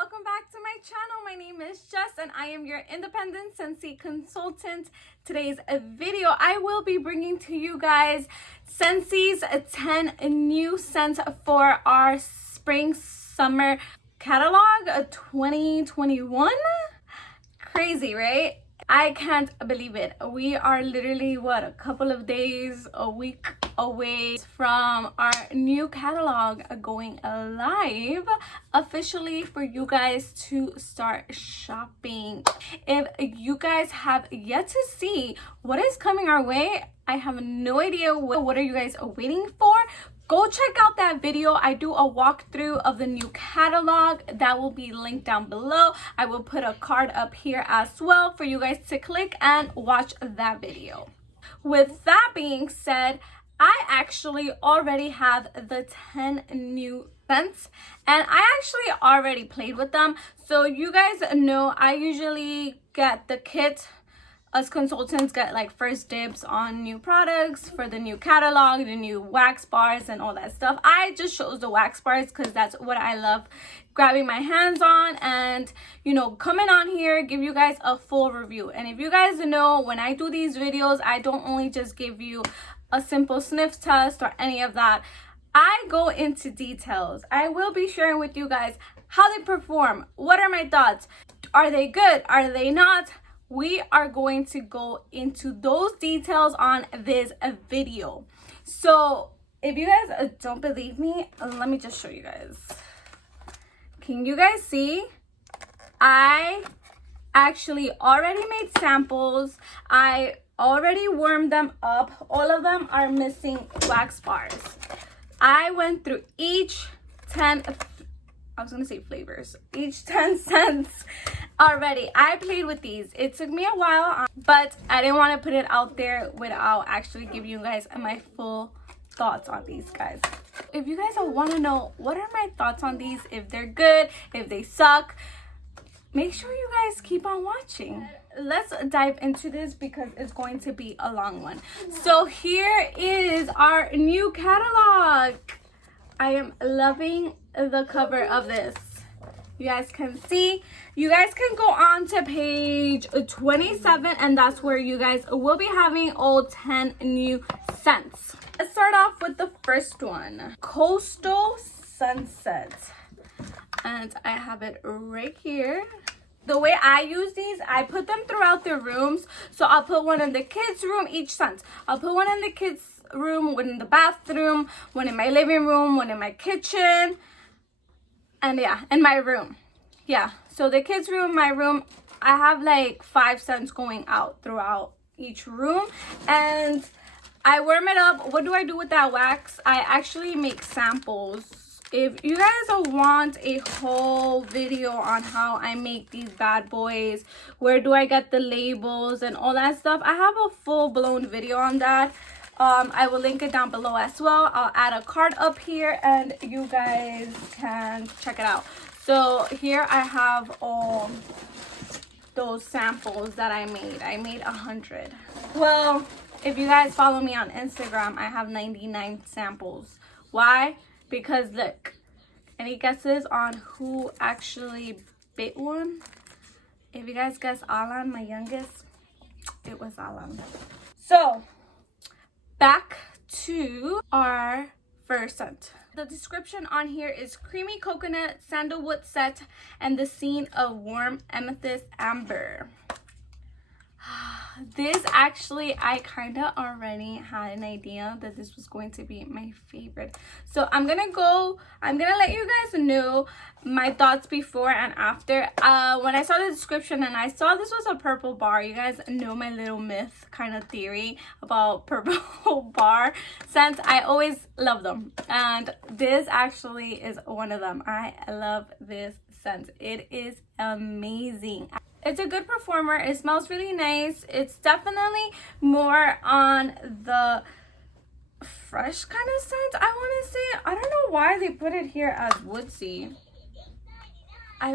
welcome back to my channel. My name is Jess and I am your independent Scentsy consultant. Today's video I will be bringing to you guys Scentsy's 10 new scents for our spring summer catalog 2021. Crazy, right? I can't believe it. We are literally a couple of days, a week away from our new catalog going live officially for you guys to start shopping. If you guys have yet to see what is coming our way, I have no idea what are you guys waiting for. Go check out that video. I do a walkthrough of the new catalog that will be linked down below. I will put a card up here as well for you guys to click and watch that video. With that being said, I actually already have the 10 new scents and I actually already played with them. So you guys know I usually get the kit. Us consultants get like first dibs on new products for the new catalog, the new wax bars and all that stuff. I just chose the wax bars because that's what I love grabbing my hands on and, you know, coming on here, give you guys a full review. And if you guys know, when I do these videos, I don't only just give you a simple sniff test or any of that. I go into details. I will be sharing with you guys how they perform. What are my thoughts? Are they good? Are they not? We are going to go into those details on this video. So if you guys don't believe me, let me just show you guys. Can you guys see? I actually already made samples. I already warmed them up. All of them are missing wax bars. I went through each 10 flavors, each 10 scents already. I played with these. It took me a while, but I didn't want to put it out there without actually giving you guys my full thoughts on these guys. If you guys want to know what are my thoughts on these, if they're good, if they suck, make sure you guys keep on watching. Let's dive into this because it's going to be a long one. So here is our new catalog. I am loving the cover of this. You guys can see. You guys can go on to page 27 and that's where you guys will be having all 10 new scents. Let's start off with the first one, Coastal Sunset. And I have it right here. The way I use these, I put them throughout the rooms. So I'll put one in the kids' room, each scent. I'll put one in the kids' room, one in the bathroom, one in my living room, one in my kitchen, and yeah, in my room. Yeah, so the kids' room, my room, I have like 5 scents going out throughout each room, and I warm it up. What do I do with that wax? I actually make samples. If you guys want a whole video on how I make these bad boys, where do I get the labels and all that stuff, I have a full-blown video on that. I will link it down below as well. I'll add a card up here and you guys can check it out. So here I have all those samples that I made. I made 100. Well, if you guys follow me on Instagram, I have 99 samples. Why? Because look, any guesses on who actually bit one? If you guys guess Alan, my youngest, it was Alan. So back to our first scent. The description on here is creamy coconut, sandalwood set, and the scene of warm amethyst amber. This actually, I kind of already had an idea that this was going to be my favorite. So I'm gonna let you guys know my thoughts before and after. When I saw the description and I saw this was a purple bar, you guys know my little myth kind of theory about purple bar scents. I always love them, and this actually is one of them. I love this scent. It is amazing. It's a good performer. It smells really nice. It's definitely more on the fresh kind of scent, I want to say. I don't know why they put it here as woodsy. I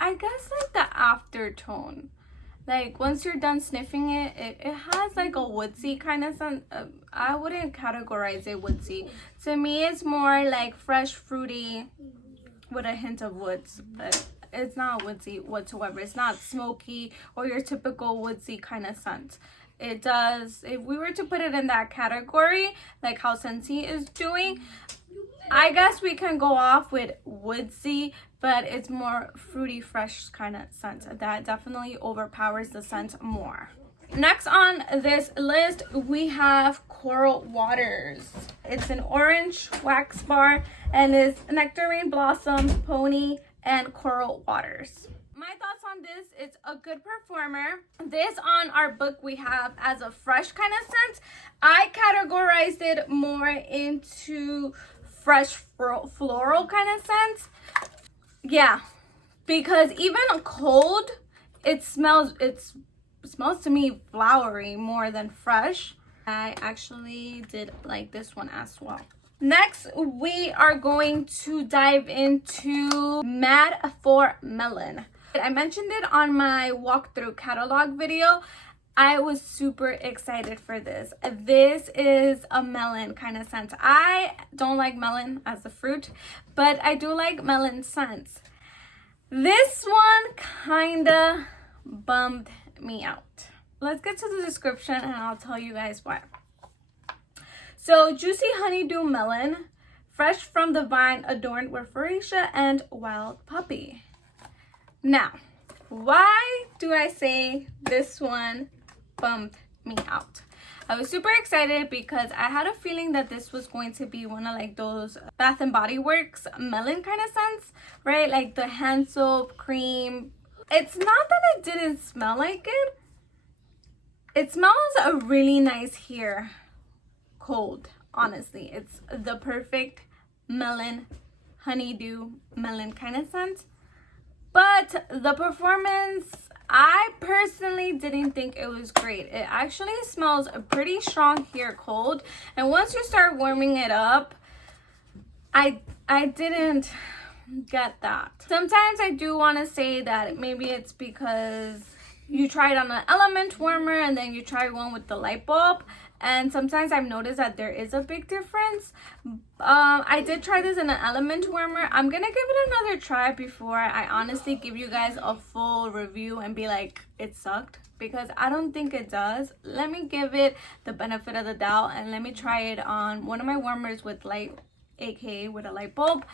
guess like the aftertone. Like once you're done sniffing it, it has like a woodsy kind of scent. I wouldn't categorize it woodsy. To me, it's more like fresh, fruity with a hint of woods. But it's not woodsy whatsoever. It's not smoky or your typical woodsy kind of scent. It does, if we were to put it in that category, like how Scentsy is doing, I guess we can go off with woodsy, but it's more fruity, fresh kind of scent. That definitely overpowers the scent more. Next on this list, we have Coral Waters. It's an orange wax bar and is nectarine blossom, pony, and coral waters. My thoughts on this, it's a good performer. This on our book we have as a fresh kind of scent. I categorized it more into fresh floral kind of scent. Yeah, because even cold, it smells to me flowery more than fresh. I actually did like this one as well. Next, we are going to dive into Mad for Melon. I mentioned it on my walkthrough catalog video. I was super excited for this. This is a melon kind of scent. I don't like melon as a fruit, but I do like melon scents. This one kinda bummed me out. Let's get to the description and I'll tell you guys why. So, juicy honeydew melon, fresh from the vine, adorned with freesia and wild poppy. Now, why do I say this one bummed me out? I was super excited because I had a feeling that this was going to be one of like those Bath and Body Works melon kind of scents, right? Like the hand soap, cream. It's not that it didn't smell like it. It smells a really nice here, cold, honestly. It's the perfect melon, honeydew melon kind of scent. But the performance, I personally didn't think it was great. It actually smells pretty strong here cold. And once you start warming it up, I didn't get that. Sometimes I do want to say that maybe it's because you try it on an element warmer and then you try one with the light bulb. And sometimes I've noticed that there is a big difference. I did try this in an element warmer. I'm gonna give it another try before I honestly give you guys a full review and be like, it sucked, because I don't think it does. Let me give it the benefit of the doubt and let me try it on one of my warmers with light, aka with a light bulb,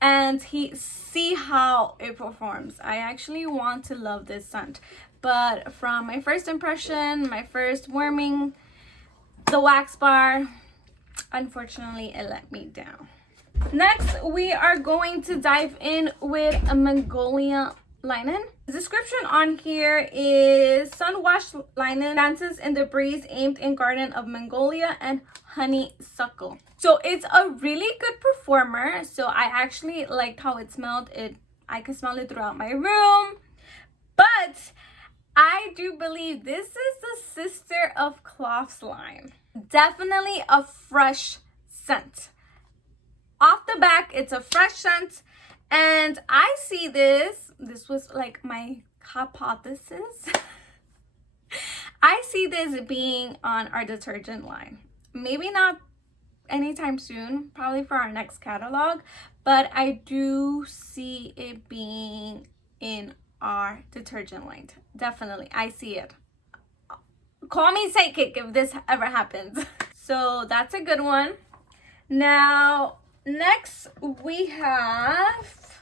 and see how it performs. I actually want to love this scent, but from my first impression, my first warming, the wax bar, unfortunately it let me down. Next, we are going to dive in with a Mongolian Linen. The description on here is sun-washed linen, dances in the breeze, aimed in garden of Mongolia and honeysuckle. So it's a really good performer. So I actually liked how it smelled. I could smell it throughout my room, but I do believe this is the sister of cloth slime. Definitely a fresh scent. Off the back, it's a fresh scent. And I see this was like my hypothesis. I see this being on our detergent line. Maybe not anytime soon, probably for our next catalog, but I do see it being in our detergent line. Definitely, I see it. Call me psychic if this ever happens. So that's a good one. Now, next we have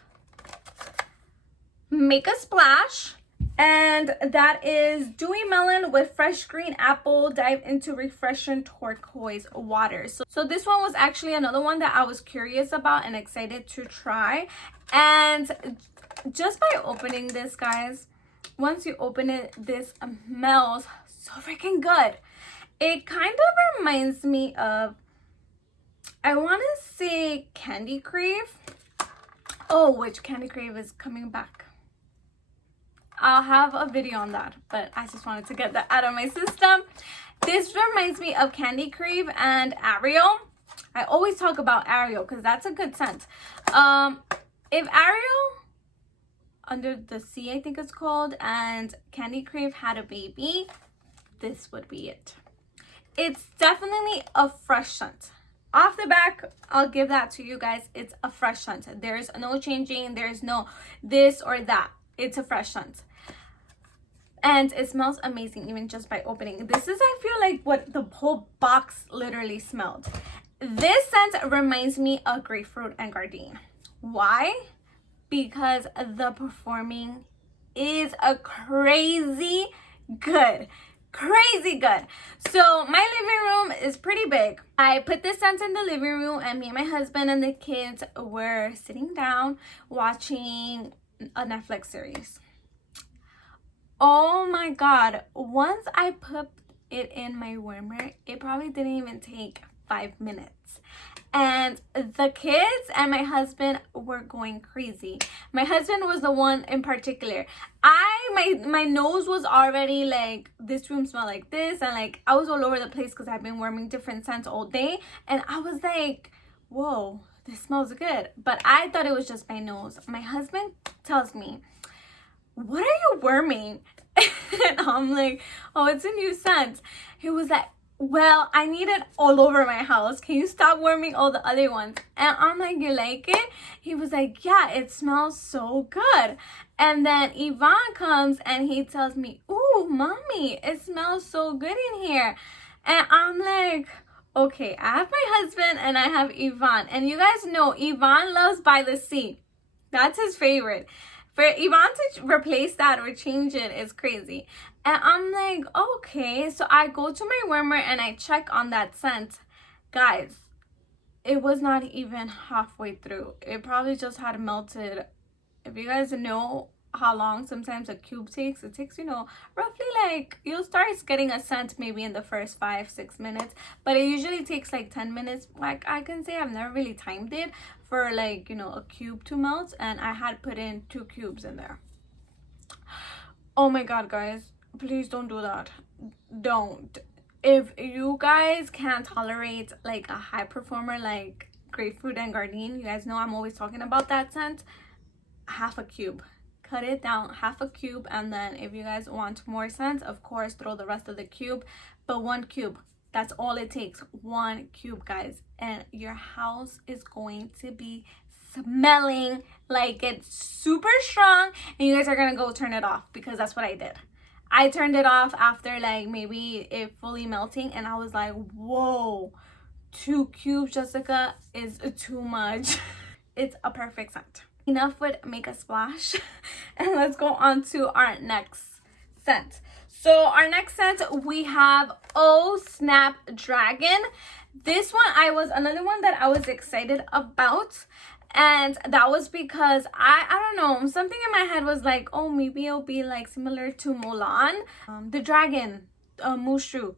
Make a Splash, and that is Dewy Melon with fresh green apple, dive into refreshing turquoise water. So this one was actually another one that I was curious about and excited to try. And just by opening this, guys, once you open it, this smells so freaking good. It kind of reminds me of, I want to say Candy Crave. Oh, which Candy Crave is coming back. I'll have a video on that, but I just wanted to get that out of my system. This reminds me of Candy Crave and Ariel. I always talk about Ariel because that's a good scent. If Ariel Under the Sea, I think it's called, and Candy Crave had a baby, this would be it. It's definitely a fresh scent. off the back, I'll give that to you guys. It's a fresh scent. There's no changing. There's no this or that. It's a fresh scent. And it smells amazing even just by opening. This is, I feel like, what the whole box literally smelled. This scent reminds me of grapefruit and gardenia. Why? Because the performing is a crazy good. Crazy good. So my living room is pretty big. I put this scent in the living room, and me and my husband and the kids were sitting down watching a Netflix series. Oh my god, once I put it in my warmer, it probably didn't even take 5 minutes. And the kids and my husband were going crazy. My husband was the one in particular. My nose was already like, this room smelled like this, and like I was all over the place because I've been warming different scents all day, and I was like, whoa, this smells good. But I thought it was just my nose. My husband tells me, what are you worming? And I'm like, oh, it's a new scent. He was like, well, I need it all over my house. Can you stop warming all the other ones? And I'm like, you like it? He was like, yeah, it smells so good. And then Yvonne comes and he tells me, ooh, mommy, it smells so good in here. And I'm like, okay, I have my husband and I have Yvonne. And you guys know Yvonne loves By the Sea. That's his favorite. For Yvonne to replace that or change it is crazy. And I'm like, okay. So I go to my warmer and I check on that scent. Guys, it was not even halfway through. It probably just had melted. If you guys know how long sometimes a cube takes, it takes, you know, roughly like, you'll start getting a scent maybe in the first 5-6 minutes. But it usually takes like 10 minutes. Like I can say I've never really timed it for like, you know, a cube to melt, and I had put in 2 cubes in there. Oh my god, guys, please don't do that. Don't. If you guys can't tolerate like a high performer like grapefruit and gardenia, you guys know I'm always talking about that scent, half a cube. Cut it down, half a cube, and then if you guys want more scent, of course throw the rest of the cube. But 1 cube, that's all it takes. 1 cube, guys, and your house is going to be smelling like it's super strong, and you guys are gonna go turn it off, because that's what I did. I turned it off after like maybe it fully melting, and I was like, whoa, 2 cubes, Jessica, is too much. It's a perfect scent. Enough would make a splash. And let's go on to our next scent. So our next scent, we have Oh Snap Dragon. This one another one that I was excited about, and that was because I don't know, something in my head was like, oh, maybe it'll be like similar to Mulan, the dragon, Mushu.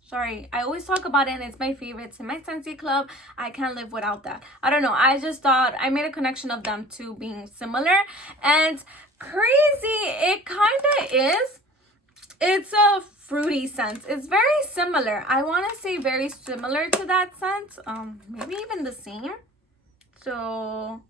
Sorry, I always talk about it and it's my favorite. It's in my Scentsy club. I can't live without that. I don't know, I just thought I made a connection of them two being similar, and crazy, it kind of is. It's a fruity scent. It's very similar. I want to say very similar to that scent. Maybe even the same. So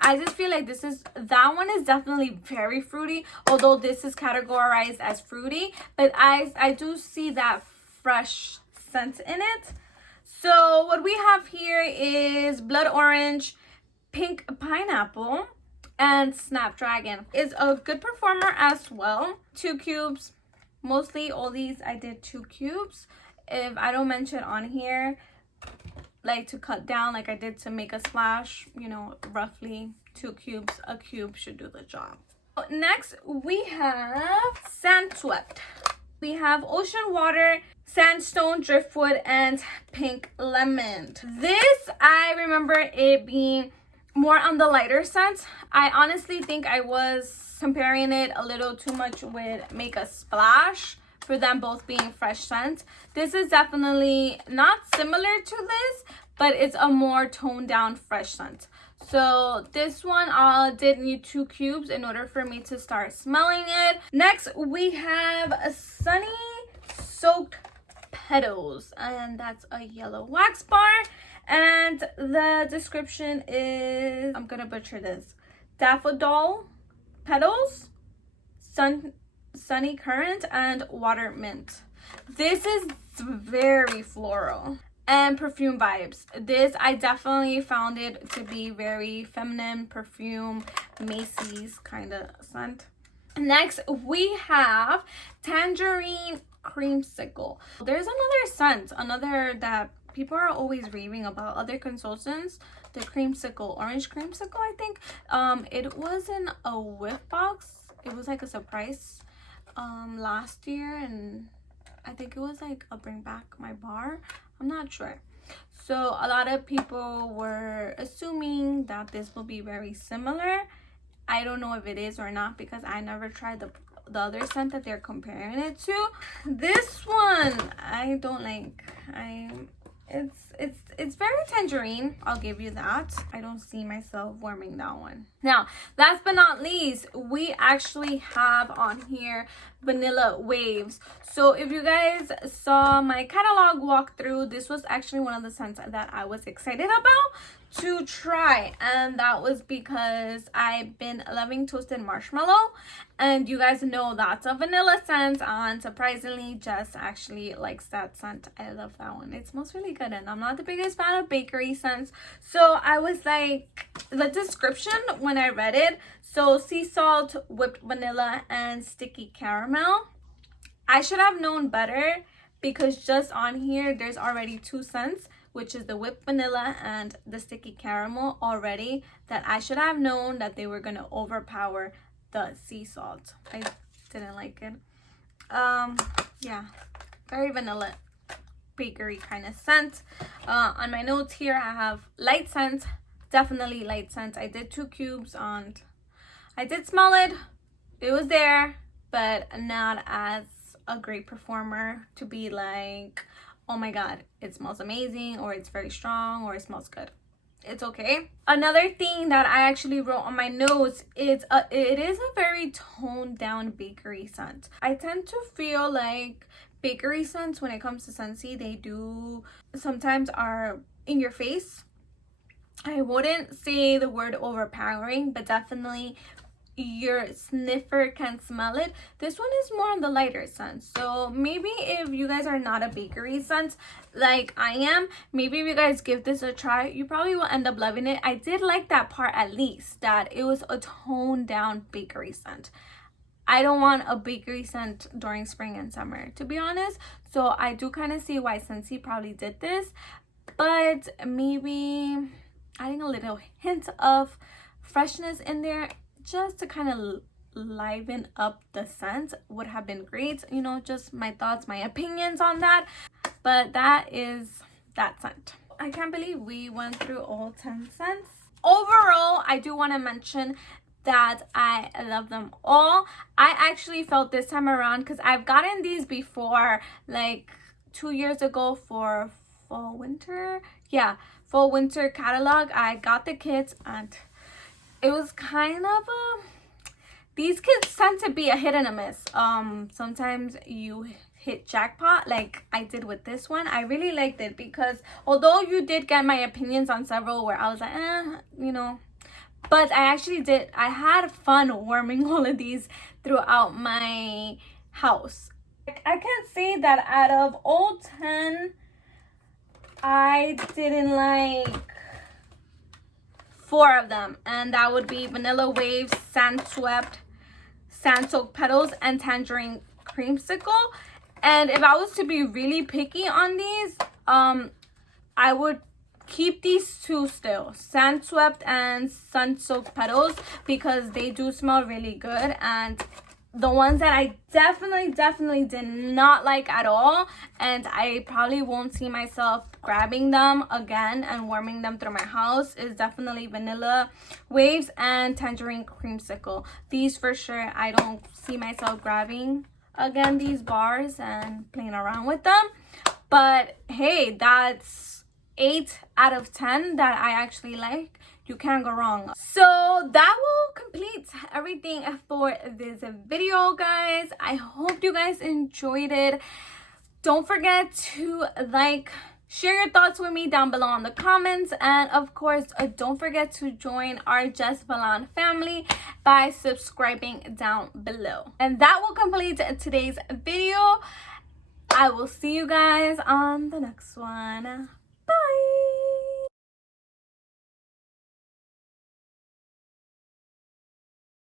I just feel like that one is definitely very fruity, although this is categorized as fruity, but I do see that fresh scent in it. So what we have here is blood orange, pink pineapple, and snapdragon. Is a good performer as well. 2 cubes. Mostly all these I did 2 cubes. If I don't mention on here, like to cut down like I did to make a splash, you know, roughly 2 cubes. A cube should do the job. Next we have Sand Swept. We have ocean water, sandstone, driftwood, and pink lemon. This, I remember it being more on the lighter scent. I honestly think I was comparing it a little too much with Make a Splash, for them both being fresh scents. This is definitely not similar to this, but it's a more toned down fresh scent. So this one I did need 2 cubes in order for me to start smelling it. Next we have a Sunny Soaked Petals, and that's a yellow wax bar, and the description is, I'm gonna butcher this, daffodil petals, sunny currant, and water mint. This is very floral. and perfume vibes. This, I definitely found it to be very feminine perfume, Macy's kind of scent. Next, we have Tangerine Creamsicle. There's another scent, another that people are always raving about, other consultants, the creamsicle, orange creamsicle, I think. It was in a whiff box. It was like a surprise last year, and I think it was like a bring back my bar. I'm not sure. So a lot of people were assuming that this will be very similar. I don't know if it is or not because I never tried the other scent that they're comparing it to. This one I don't like. It's very tangerine, I'll give you that. I don't see myself warming that one. Now, last but not least, we actually have on here Vanilla Waves. So if you guys saw my catalog walkthrough, this was actually one of the scents that I was excited about to try, and that was because I've been loving toasted marshmallow, and you guys know that's a vanilla scent, and surprisingly Jess actually likes that scent. I love that one. It smells really good, and I'm not the biggest fan of bakery scents, so I was like, the description when I read it, so sea salt, whipped vanilla, and sticky caramel. I should have known better because just on here there's already two scents, which is the whipped vanilla and the sticky caramel already, that I should have known that they were going to overpower the sea salt. I didn't like it. Yeah, very vanilla bakery kind of scent. On my notes here, I have light scent, definitely light scent. I did 2 cubes and I did smell it. It was there, but not as a great performer to be like, oh my god, it smells amazing, or it's very strong, or it smells good. It's okay. Another thing that I actually wrote on my notes is it is a very toned down bakery scent. I tend to feel like bakery scents, when it comes to Scentsy, they do sometimes are in your face. I wouldn't say the word overpowering, but definitely your sniffer can smell it. This one is more on the lighter scent, so maybe if you guys are not a bakery scent like I am, maybe if you guys give this a try, you probably will end up loving it. I did like that part, at least that it was a toned down bakery scent. I don't want a bakery scent during spring and summer, to be honest, so I do kind of see why Scentsy probably did this, but maybe adding a little hint of freshness in there just to kind of liven up the scent would have been great. You know, just my thoughts, my opinions on that. But that is that scent. I can't believe we went through all 10 scents. Overall, I do want to mention that I love them all. I actually felt this time around, because I've gotten these before, like 2 years ago for fall winter. Yeah, fall winter catalog. I got the kits and it was kind of these kits tend to be a hit and a miss. Sometimes you hit jackpot like I did with this one. I really liked it because although you did get my opinions on several where I was like, you know, but I actually did. I had fun warming all of these throughout my house. I can say that out of all 10, I didn't like 4 of them, and that would be Vanilla Waves, Sand Swept, Sand Soaked Petals, and Tangerine Creamsicle. And if I was to be really picky on these, I would keep these 2 still, Sand Swept and Sun Soaked Petals, because they do smell really good. And the ones that I definitely did not like at all, and I probably won't see myself grabbing them again and warming them through my house, is definitely Vanilla Waves and Tangerine Creamsicle. These for sure, I don't see myself grabbing again these bars and playing around with them. But hey, that's 8 out of 10 that I actually like. You can't go wrong. So that will complete everything for this video, guys. I hope you guys enjoyed it. Don't forget to like, share your thoughts with me down below in the comments, and of course don't forget to join our Jess Valon family by subscribing down below. And that will complete today's video. I will see you guys on the next one.